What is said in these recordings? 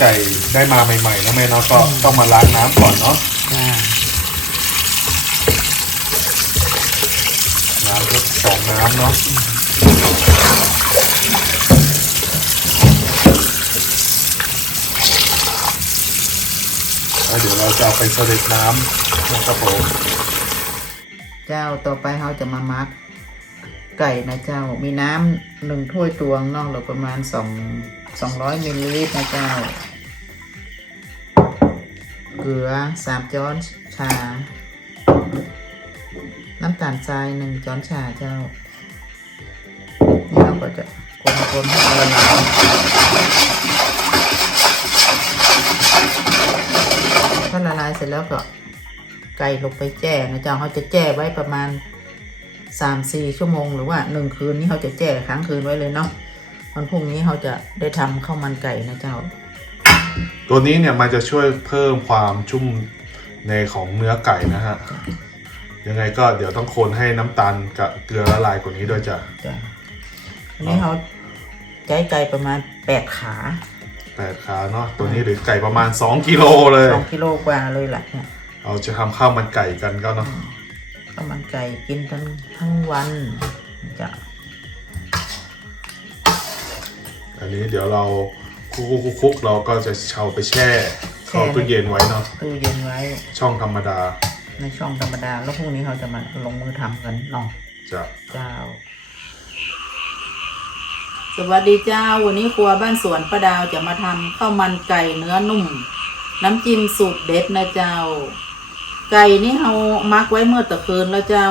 ไก่ได้มาใหม่ๆนะแม่เนาะก็ต้องมาล้างน้ำก่อนเนาะจ้าน้ำก็สองน้ำเนาะแล้วเดี๋ยวเราจะเอาไปเสด็จน้ำนะครับผมเจ้าต่อไปเราจะมามักไก่นะเจ้า มีน้ำหนึ่งถ้วยตวงเนอกเราประมาณสองสองร้อยมิลลิลิตรนะเจ้า เกลือสามช้อนชา น้ำตาลทรายหนึ่งช้อนชาเจ้านี่เราก็จะคนๆให้ละลายถ้าละลายเสร็จแล้วก็ไก่ลงไปแจ้นะเจ้าเขาจะแจ้ไว้ประมาณสามสี่ชั่วโมงหรือว่าหนึ่งคืนนี้เขาจะแจ้ค้างคืนไว้เลยเนาะวันพรุ่งนี้เขาจะได้ทำข้าวมันไก่นะเจ้า ตัวนี้เนี่ยมันจะช่วยเพิ่มความชุ่มในของเนื้อไก่นะฮะ ยังไงก็เดี๋ยวต้องคนให้น้ำตาลกับเกลือละลายกว่านี้ด้วยจ้ะจ้ะอันนี้เขาใช้ไก่ประมาณแปดขาแปดขาเนาะตัวนี้หรือไก่ประมาณ 2 กิโลเลยสองกิโลกว่าเลยแหละเนี่ยเราจะทำข้าวมันไก่กันก็เนาะข้าวมันไก่กินทั้งทั้งวันจ้ะอันนี้เดี๋ยวเรา คุกๆๆๆเราก็จะเชาไปแช่เข้าตู้เย็นไว้เนาะตู้เย็นไว้ ช่องธรรมดาในช่องธรรมดา แล้วพรุ่งนี้เขาจะมาลงมือทำกันเนาะจะเจ้า สวัสดีเจ้า วันนี้ครัวบ้านสวนป้าดาวจะมาทำข้าวมันไก่เนื้อนุ่ม น้ำจิ้มสูตรเด็ดนะเจ้า ไก่นี่เรามักไว้เมื่อตะคืนแล้วเจ้า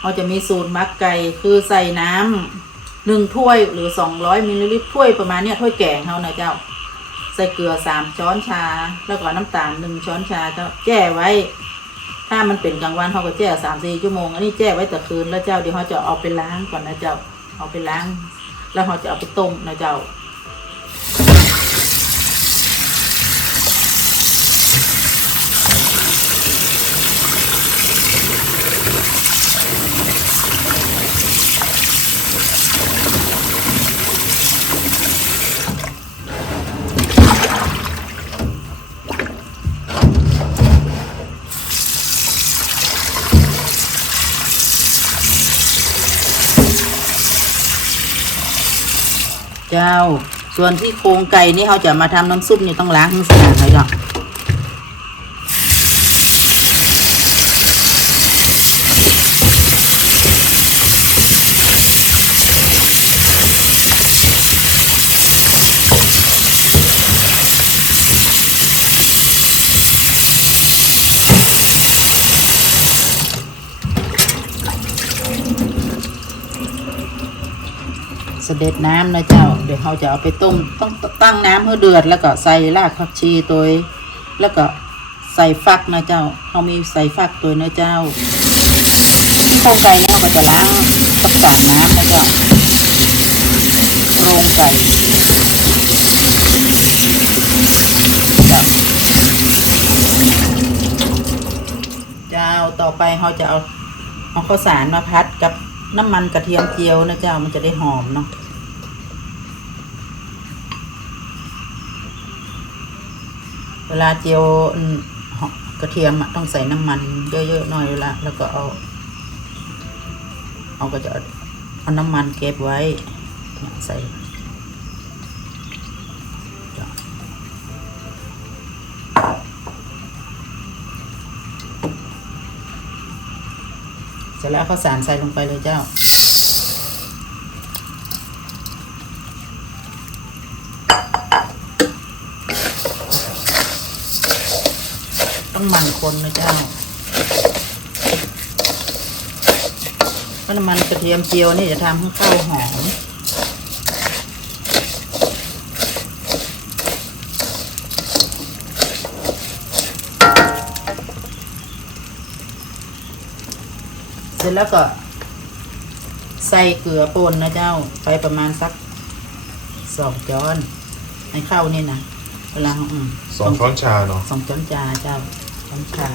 เราจะมีสูตรมักไก่คือใส่น้ำ หนึ่งถ้วยหรือสองร้อยมิลลิลิตรถ้วยประมาณเนี้ยถ้วยแกงเขานะเจ้า ใส่เกลือสามช้อนชา แล้วก็น้ำตาลหนึ่งช้อนชาเจ้าแจ้ไว้ ถ้ามันเป็นกลางวันเขาก็แจ้สามสี่ชั่วโมง อันนี้แจ้ไว้แต่คืนแล้วเจ้าเดี๋ยวเขาจะเอาไปล้างก่อนนะเจ้า เอาไปล้าง แล้วเขาจะเอาไปต้มนะเจ้า เจ้า ส่วนที่โครงไก่นี่เขาจะมาทำน้ำซุปนี่ต้องล้างให้สะอาดเลยเจ้ะ เสด็จน้ำนะเจ้า เดี๋ยวเขาจะเอาไปต้มต้องตั้งน้ำให้เดือดแล้วก็ใส่รากผักชีตัวแล้วก็ใส่ฟักนะเจ้าเขามีใส่ฟักตัวนะเจ้าที่โครงไก่เนี่ยก็จะล้างกับสามน้ำนะเจ้าโครงไก่เจ้าต่อไปเขาจะเอาเอาข้าวสารมาพัดกับ น้ำมันกระเทียมเจียวนะเจ้ามันจะได้หอมเนาะเวลาเจียวกระเทียมต้องใส่น้ำมันเยอะๆหน่อยละแล้วก็เอา เอาก็จะเอาน้ำมันเก็บไว้ใส่ เสร็จแล้วเข้าวสารใส่ลงไปเลยเจ้า ต้องหมั่นคนนะเจ้าเพราะน้ำมันกระเทียมเจียวนี่จะทำให้ข้าวหอม ร็จแล้วก็ ใส่เกลือป่นนะเจ้า ไปประมาณสักสองช้อนในข้าวนี่นะเวลาอืมสองช้อนชาเนาะสองช้อนชาเจ้าช้อนชา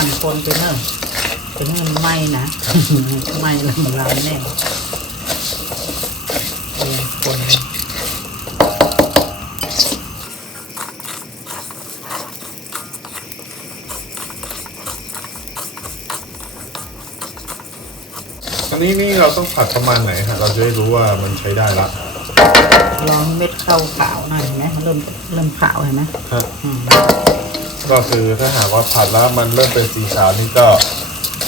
มันคนไปเนอะเป็นเงินไหมนะไหมแล้วมันลายแน่เรียงคนอันนี้นี่เราต้องผัดประมาณไหนฮะเราจะได้รู้ว่ามันใช้ได้ละลองเม็ดข้าวขาวหน่อยเห็นไหมเริ่มเริ่มขาวเห็นไหมฮะอืม ก็คือถ้าหากว่าผัดแล้วมันเริ่มเป็นสีขาวนี่ก็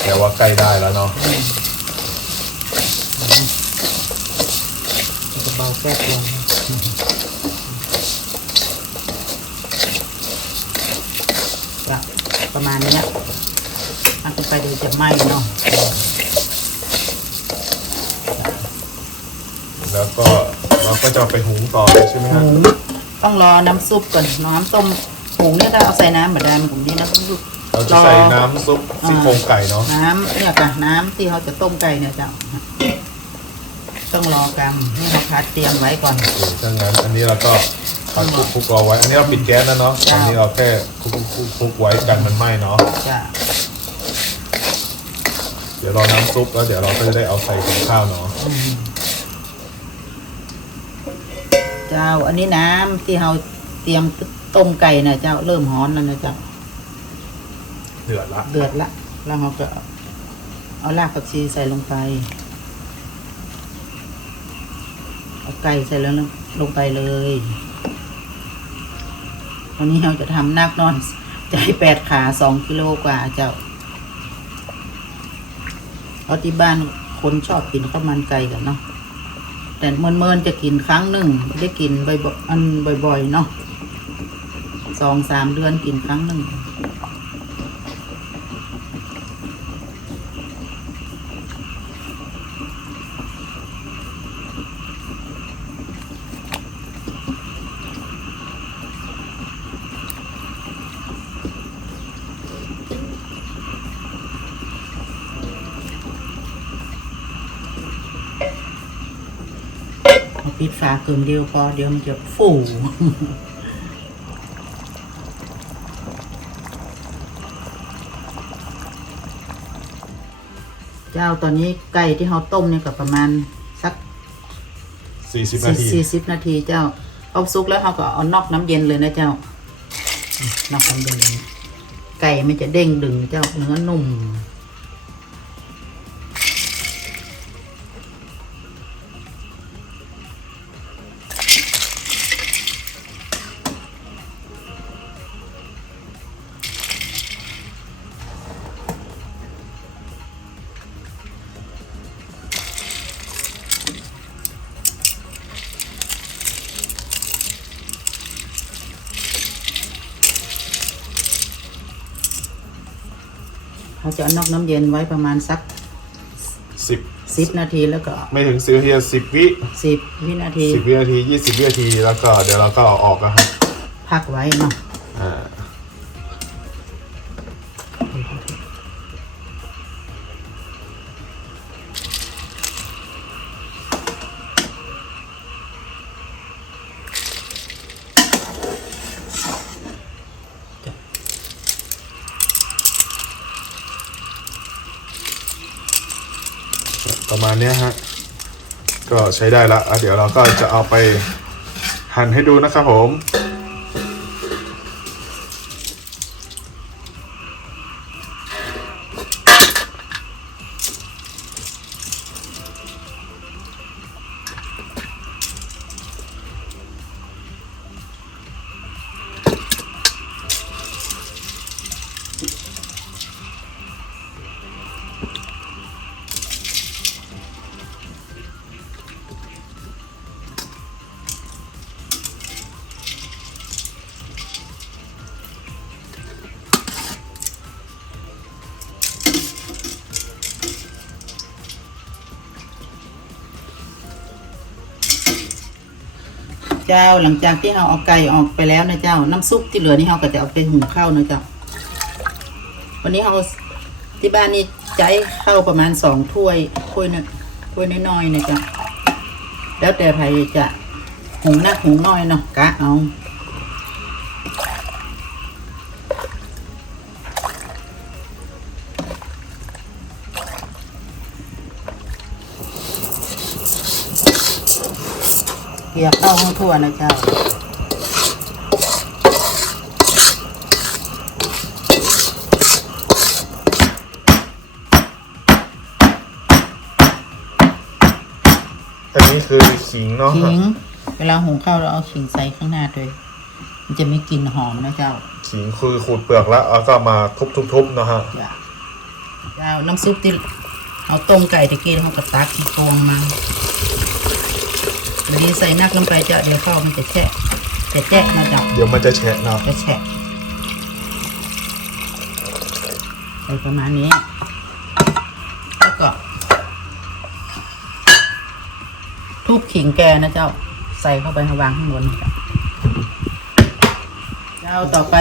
แปลว่าใกล้ได้แล้วเนาะจะเบาแก๊สลงก็ประมาณเนี้ยอันต่อไปเดี๋ยวจะไหม้เนาะแล้วก็เราก็จะเอาไปหุงต่อเลยใช่ไหมฮะหุงต้องรอน้ำซุปก่อนน้ำต้ม หุงเนี่ยถ้าเอาใส่น้ำเหมือนเดิมผมนี่นะต้องดูเราจะใส่น้ำซุปซี่โครงไก่เนาะน้ำเนี่ยค่ะน้ำที่เขาจะต้มไก่เนี่ยจ้ะต้องรอกันให้เราพัดเตรียมไว้ก่อนโอเคถ้างั้นอันนี้เราก็ผัดคลุกคลุกๆเอาไว้ อันนี้เราปิดแก๊สแล้วเนาะจ้ะอันนี้เราแค่คลุกคลุกคลุกๆไว้กันมันไหม้เนาะจ้ะเดี๋ยวรอน้ำซุปแล้วเดี๋ยวเราก็จะได้เอาใส่ถุงข้าวเนาะอืมเจ้าอันนี้น้ำที่เราเตรียม ต้มไก่นะเจ้าเริ่มฮ้อนแล้วนะเจ้าเดือดละเดือดละแล้วเราก็เอารากผักชีใส่ลงไป เอาไก่ใส่แล้วลงไปเลย วันนี้เราจะทำนักนอนใจแปดขาสองกิโลกว่าเจ้าเพราะที่บ้านคนชอบกินข้าวมันไก่กันเนาะแต่เมินๆจะกินครั้งหนึ่งไม่ได้กินบ่อยๆอันบ่อยๆเนาะ สองสามเดือนกินครั้งหนึ่งเอาปิดฝาเกินเดียวพอเดี๋ยวมันจะฟู เจ้าตอนนี้ไก่ที่เขาต้มเนี่ยก็ประมาณสัก40นาทีสี่สิบนาทีเจ้าเอาซุกแล้วเขาก็เอานอกน้ำเย็นเลยนะเจ้านอกน้ำเย็นเลยไก่มันจะเด้งดึงเจ้าเนื้อนุ่ม นอกน้ำเย็นไว้ประมาณสัก10สิบนาทีแล้วก็ไม่ถึง10นาที10วิสิบวินาที10วินาที20วินาทีแล้วก็เดี๋ยวเราก็เอาออกแล้วครับพักไว้เนาะอ่า ก็ใช้ได้ละอะเดี๋ยวเราก็จะเอาไปหั่นให้ดูนะครับผม เจ้าหลังจากที่เราเอาไก่ออกไปแล้วนะเจ้า น้ำซุปที่เหลือนี่เราก็จะเอาไปหุงข้าวนะเจ้าวันนี้เราที่บ้านนี่ใจข้าวประมาณสองถ้วยถ้วยนึงถ้วยน้อยๆนะเจ้าแล้วแต่ใครจะหุงนักหุงน้อยเนาะกะเอา ลี่ยเข้าให้ทั่วนะเจ้าอันนี้คือขิงเนาะขิง เวลาหุงข้าวเราเอาขิงใส่ข้างหน้าด้วย มันจะมีกลิ่นหอมนะเจ้า ขิงคือขูดเปลือกแล้วแล้วก็มาทุบๆๆเนาะฮะจ้ะเจ้าน้ำซุปที่เอาต้มไก่ตะกี้เขาก็ตักที่ตวงมาเดี๋ย วนี้ใส่นักลงไปเจ้าเดี๋ยวข้าวมันจะแฉะจะแจ๊ะนะเจ้าเดี๋ยวมันจะแฉะเนาะจะแฉะใส่ประมาณนี้ แล้วก็ทุบขิงแกนะเจ้า ใส่เข้าไปให้วางข้างบนนะเจ้าเจ้าต่อไป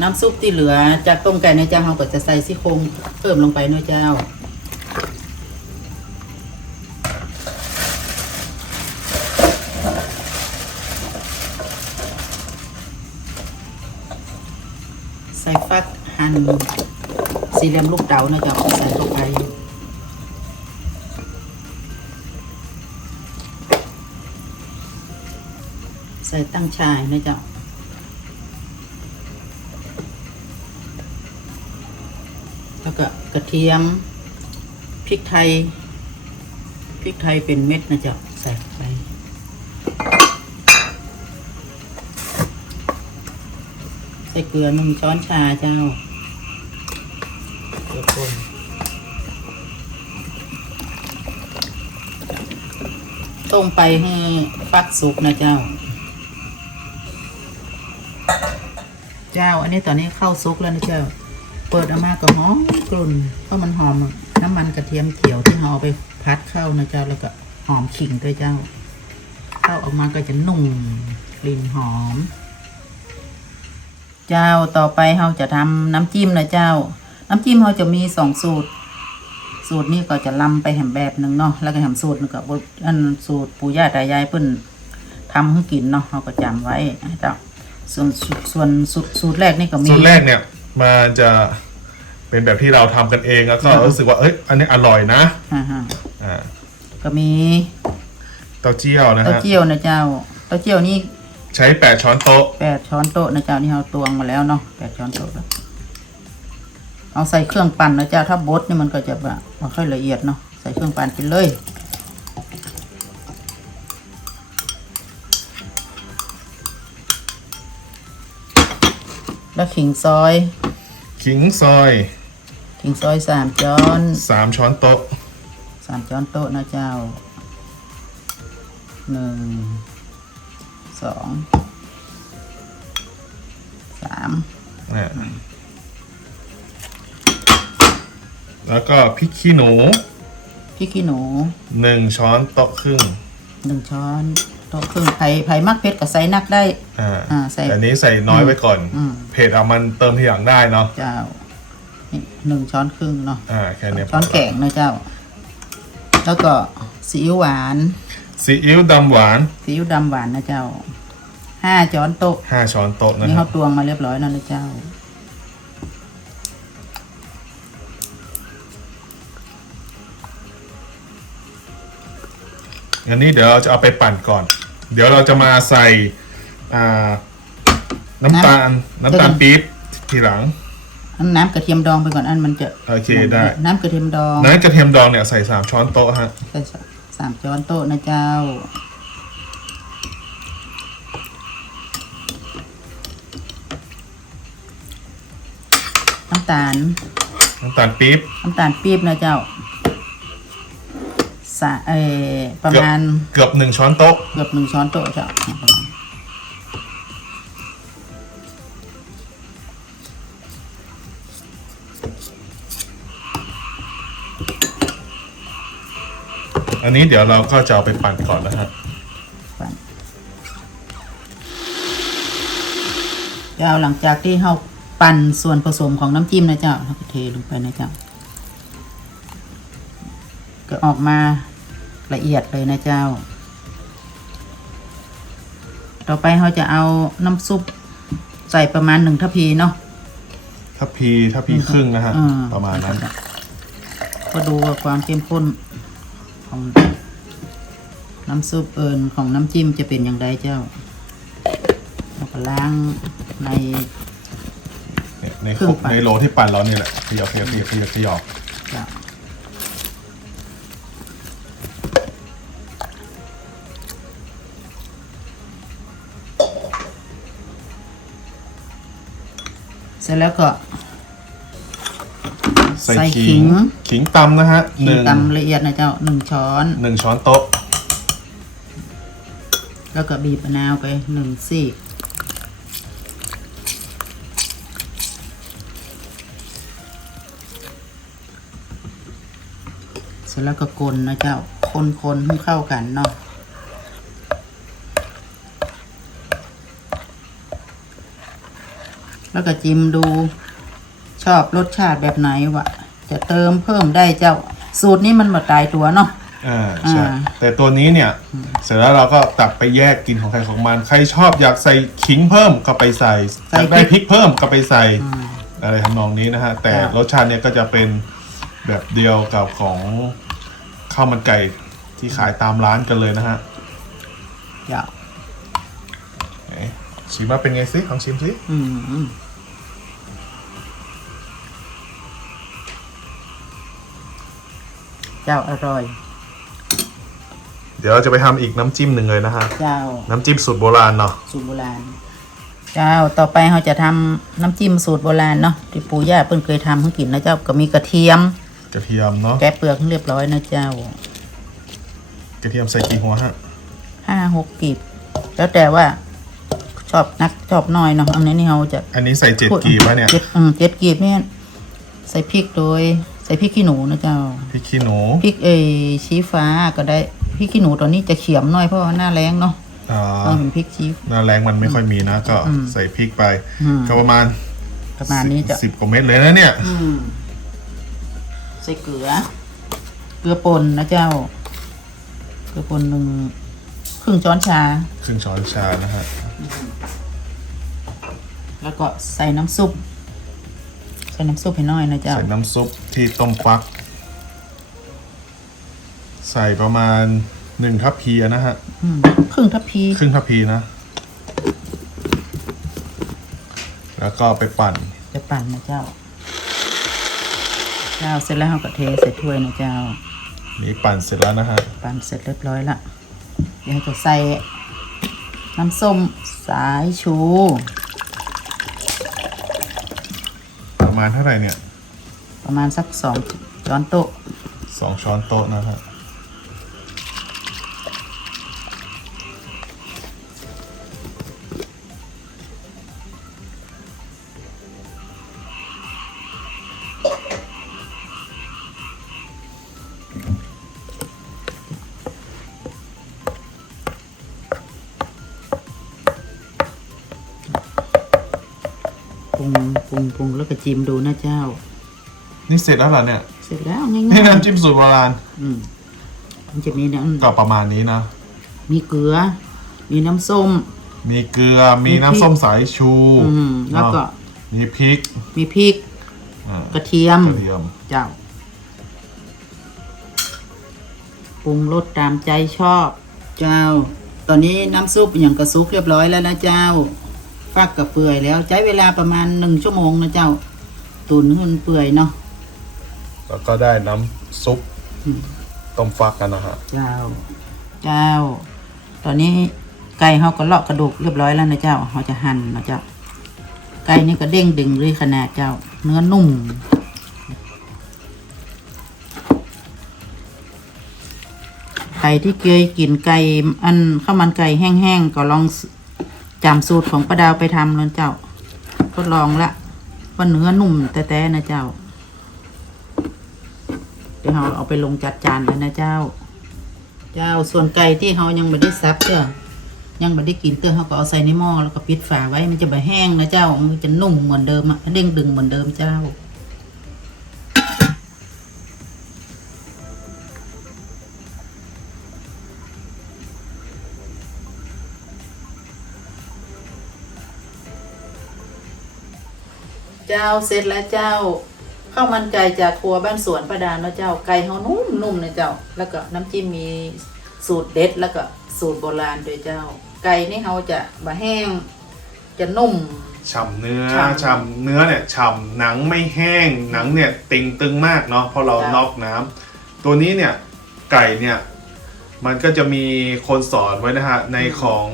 น้ำซุปที่เหลือจากต้มไก่ในเจ้าเราก็จะใส่ซี่โครงเพิ่มลงไปเนาะเจ้า ส่ฟักหั่นสี่เหลี่ยมลูกเต๋านะจ้าใส่เข้าไปใส่ตั้งชายนะจ้าแล้วก็กระเทียมพริกไทยพริกไทยเป็นเม็ดนะจ้าใส่ไป ใส่ เกลือหนึ่งช้อนชาเจ้าเกลือป่นต้มไปให้ฟักสุกนะเจ้า เจ้า อันนี้ตอนนี้เข้าซุกแล้วนะเจ้า เปิดออกมาก็หอมกลุ่นเพราะมันหอมน้ำมันกระเทียมเขียวที่เราเอาไปพัดเข้านะเจ้าแล้วก็หอมขิงด้วยเจ้า เข้าออกมาก็จะนุ่มกลิ่นหอม เจ้าต่อไปเราจะทำน้ำจิ้มนะเจ้า น้ำจิ้มเราจะมีสองสูตร สูตรนี้ก็จะลำไปแหมแบบหนึ่งเนาะแล้วก็แหมสูตรหนึงกับอันสูตรปู่ย่าตายายเพิ่นทำให้กินเนาะเราก็จำไว้นะเจ้าส่วนส่วนส่วนสูตรสูตรแรกนี่ก็มีสูตรแรกเนี่ยมันจะเป็นแบบที่เราทำกันเองแล้วก็อืมรู้สึกว่าเอ้ยอันนี้อร่อยนะอ่าฮะอ่าก็มีเต้าเจี้ยวนะเต้าฮะเจี้ยวนะเจ้าเต้าเจี้ยวนี่ ใช้แปดช้อนโต๊ะแปดช้อนโต๊ะนะเจ้านี่เราตวงมาแล้วเนาะแปดช้อนโต๊ะแล้วเอาใส่เครื่องปั่นนะเจ้าถ้าบดนี่มันก็จะแบบไม่ค่อยละเอียดเนาะใส่เครื่องปั่นไปเลยแล้วขิงซอยขิงซอยขิงซอยสามช้อนสามช้อนโต๊ะสามช้อนโต๊ะนะเจ้าหนึ่ง สองสามนะแล้วก็พริกขี้หนูพริกขี้หนูหนึ่งช้อนโต๊ะครึ่งหนึ่งช้อนโต๊ะครึ่งไผ่ไผ่มักเผ็ดกับใส่นักได้อ่าอ่าใส่ แต่นี้ใส่น้อยไว้ก่อน อืม เผ็ดเอามันเติมทีหลังได้เนาะ เจ้านี่หนึ่งช้อนครึ่งเนาะอ่าแค่เนี้ยช้อนแกงนะเจ้า แล้วก็ซีอิ๊วหวานซีอิ๊วดำหวาน ซีอิ๊วดำหวานนะเจ้า ห้าช้อนโต๊ะห้าช้อนโต๊ะนะนี่ครัเขาบตวงมาเรียบร้อยแล้วนะเจ้า อันนี้เดี๋ยวเราจะเอาไปปั่นก่อน เดี๋ยวเราจะมาใส่อ่าน้ำตาลน้ำตาลปี๊บทีหลังอันน้ำกระเทียมดองไปก่อนอันมันจะโอเคได้ น้ำกระเทียมดองน้ำกระเทียมดองเนี่ยใส่สามช้อนโต๊ะฮะ ใส่สามช้อนโต๊ะนะเจ้าำตาลน้ำตาลปี๊บน้ำตาลปี๊บนะเจ้าสะเออประเกือบมาณเกือบหนึ่งช้อนโต๊ะเกือบหนึ่งช้อนโต๊ะเจ้าเนี่ยประมาณอันนี้เดี๋ยวเราก็จะเอาไปปั่นก่อนนะฮะปั่นเจ้าหลังจากที่เรา ปั่นส่วนผสมของน้ำจิ้มนะเจ้าเราก็เทลงไปนะเจ้าก็ออกมาละเอียดเลยนะเจ้า ต่อไปเราจะเอาน้ำซุปใส่ประมาณหนึ่งทัพพีเนาะทัพพีทัพพีครึ่งนะฮะอืมประมาณนั้น ก็ดูว่าความเข้มข้นของน้น้ำซุปเอิญของน้ำจิ้มจะเป็นอย่างไรเจ้าเราก็ล้างในเนี่ย ในเครื่องปั่น ในโหลที่ปั่นเราเนี่ยแหละขยอกขยอกขยอกขยอกขยอกเจ้าเสร็จแล้วก็ ใส่ใส่ขิขิง ง ขิงตำนะฮะหขิงนึ่งตำละเอียดนะเจ้าหนึ่งช้อน หนึ่งช้อนโต๊ะแล้วก็บีบมะนาวไปหนึ่งซีก สร็จแล้วก็กลนนะเจ้า คนคนๆให้เข้ากันเนาะแล้วก็จิ้มดูชอบรสชาติแบบไหนวะจะเติมเพิ่มได้เจ้า สูตรนี้มันมาตายตัวเนาะอ่าใช่อ่าแต่ตัวนี้เนี่ย เสร็จแล้วเราก็ตักไปแยกกินของใครของมัน ใครชอบอยากใส่ขิงเพิ่มก็ไปใส่อยากได้พริกเพิ่มก็ไปใส่อืมอะไรทำนองนี้นะฮะ แต่ครับรสชาติเนี่ยก็จะเป็น แบบเดียวกับของข้าวมันไก่ที่ขายตามร้านกันเลยนะฮะเจ้าไหนชิมมาเป็นไงซิลองชิมซิอืมเจ้าอร่อย เดี๋ยวเราจะไปทำอีกน้ำจิ้มหนึ่งเลยนะฮะ เจ้าน้ำจิ้มสูตรโบราณเนาะสูตรโบราณ เจ้าต่อไปเราจะทำน้ำจิ้มสูตรโบราณเนาะที่ปู่ย่าเพิ่นเคยทำให้กินนะเจ้าก็มีกระเทียม กระเทียมเนาะแกะเปลือกให้เรียบร้อยนะเจ้ากระเทียมใส่กี่หัวฮะห้าหกกีบ แล้วแต่ว่าชอบนักชอบน้อยเนาะอันนี้นี่เราจะอันนี้ใส่เจ็ดกีบป่ะเนี่ยเจ็ดอืมเจ็ดกีบเนี่ยใส่พริกโดย ใส่พริกขี้หนูนะเจ้าพริกขี้หนูพริกเอยชี้ฟ้าก็ได้พริกขี้หนูตอนนี้จะเขียมหน่อยเพราะว่าหน้าแรงเนาะอ่าเราเป็นพริกชี้หน้าแรงมันไม่ค่อยมีนะก็ใส่พริกไปอืมก็ประมาณประมาณนี้จะสิบกว่าเม็ดเลยนะเนี่ยอืม ใส่เกลือ เกลือป่นนะเจ้า เกลือป่นหนึ่งครึ่งช้อนชา ครึ่งช้อนชานะฮะ แล้วก็ใส่น้ำซุป ใส่น้ำซุปให้น้อยนะเจ้า ใส่น้ำซุปที่ต้มฟัก ใส่ประมาณหนึ่งทัพพีนะฮะ อืมครึ่งทัพพีครึ่งทัพพีนะ แล้วก็ไปปั่น จะปั่นนะเจ้า เจ้าเสร็จแล้วเราก็เทใส่ถ้วยนะเจ้า นี่ปั่นเสร็จแล้วนะฮะ ปั่นเสร็จเรียบร้อยละเดี๋ยวจะใส่น้ำส้มสายชู ประมาณเท่าไหร่เนี่ย ประมาณสักสองช้อนโต๊ะสองช้อนโต๊ะนะฮะ ปรุงแล้วก็จิ้มดูนะเจ้า นี่เสร็จแล้วเหรอเนี่ย เสร็จแล้วง่ายนี่น้ำจิ้มสูตรโบราณๆอืมมันจะมีน้ก็ประมาณนี้นะำมีเกลือ มีน้ำส้ม มีเกลือ มีมีพริก น้ำส้มสายชูอืมแล้วก็เนาะมีพริกมีพริกอ่ากระเทียมกระเทียม เจ้าปรุงรสตามใจชอบ เจ้า ตอนนี้น้ำซุปอย่างกระซุกเรียบร้อยแล้วนะเจ้า ฟักกับเปื่อยแล้วใช้เวลาประมาณหนึ่งชั่วโมงนะเจ้า ตุนให้มันเปื่อยเนาะแล้วก็ได้น้ำซุปอืมต้มฟักกันนะฮะเจ้า เจ้า ตอนนี้ไก่เขาก็เลาะกระดูกเรียบร้อยแล้วนะเจ้าเขาจะหั่นนะเจ้า ไก่นี่ก็เด้งดึงเลยขนาดเจ้า เนื้อนุ่มใครที่เคยกินไก่อันข้าวมันไก่แห้งๆก็ลองจำสูตรของป้าดาวไปทำเลยเจ้าทดลองละ ว่าเนื้อนุ่มแต่ๆนะเจ้า เดี๋ยวเราเอาไปลงจัดจานเลยนะเจ้า เจ้าส่วนไก่ที่เขายังไม่ได้ซับเจ้ายังไม่ได้กินเตื้อเขาก็เอาใส่ในหม้อแล้วก็ปิดฝาไว้มันจะไม่แห้งนะเจ้ามันจะนุ่มเหมือนเดิมอะเด้งดึงเหมือนเดิมเจ้า เจ้าเสร็จแล้วเจ้าข้าวมันไก่จากครัวบ้านสวนประดานแล้วเจ้าไก่เขานุ่มนุ่มนะเจ้า แล้วก็น้ำจิ้มมีสูตรเด็ดแล้วก็สูตรโบราณด้วยเจ้า ไก่นี่เขาจะบะแห้ง จะนุ่มฉ่ำเนื้อฉ่ำฉ่ำเนื้อเนี่ยฉ่ำหนังไม่แห้งหนังเนี่ยติงตึงมากเนาะเพราะเราจ้ะนอกน้ำตัวนี้เนี่ยไก่เนี่ยมันก็จะมีคนสอนไว้นะฮะในของ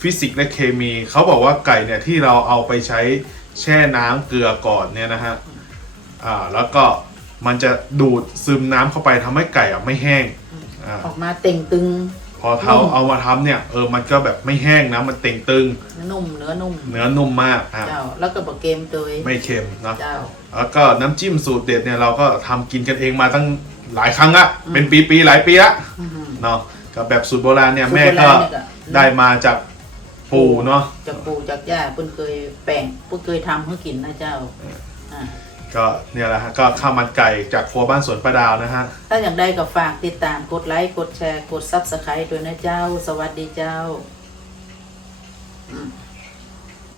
ฟิสิกส์และเคมี เขาบอกว่าไก่เนี่ยที่เราเอาไปใช้ แช่น้ำเกลือก่อนเนี่ยนะฮะอ่าแล้วก็มันจะดูดซึมน้ำเข้าไปทำให้ไก่อะไม่แห้งอ่าออกมาเต่งตึง พอเท้านุ่มเอามาทำเนี่ยเออมันก็แบบไม่แห้งนะมันเต่งตึงเนื้อนุ่มเนื้อนุ่มเนื้อนุ่มมากอะเจ้าแล้วก็บะเกมตัวไม่เค็มเนาะเจ้าแล้วก็น้ำจิ้มสูตรเด็ดเนี่ยเราก็ทำกินกันเองมาตั้งหลายครั้งละอืมเป็นปีๆหลายปีละอื้อหือเนาะกับแบบสูตรโบราณเนี่ยสูตรแม่โบก็ราณเนี่ยก็ได้มาจาก ปู่เนาะจากปู่จากย่าเพิ่นเคยแป้งเพิ่นเคยทำให้กินนะเจ้าอ่าก็เนี่ยแหละฮะก็ข้าวมันไก่จากครัวบ้านสวนประดาวนะฮะ ถ้าอยากได้ก็ฝากติดตามกดไลค์กดแชร์กดซับสไครต์ด้วยนะเจ้า สวัสดีเจ้าอืม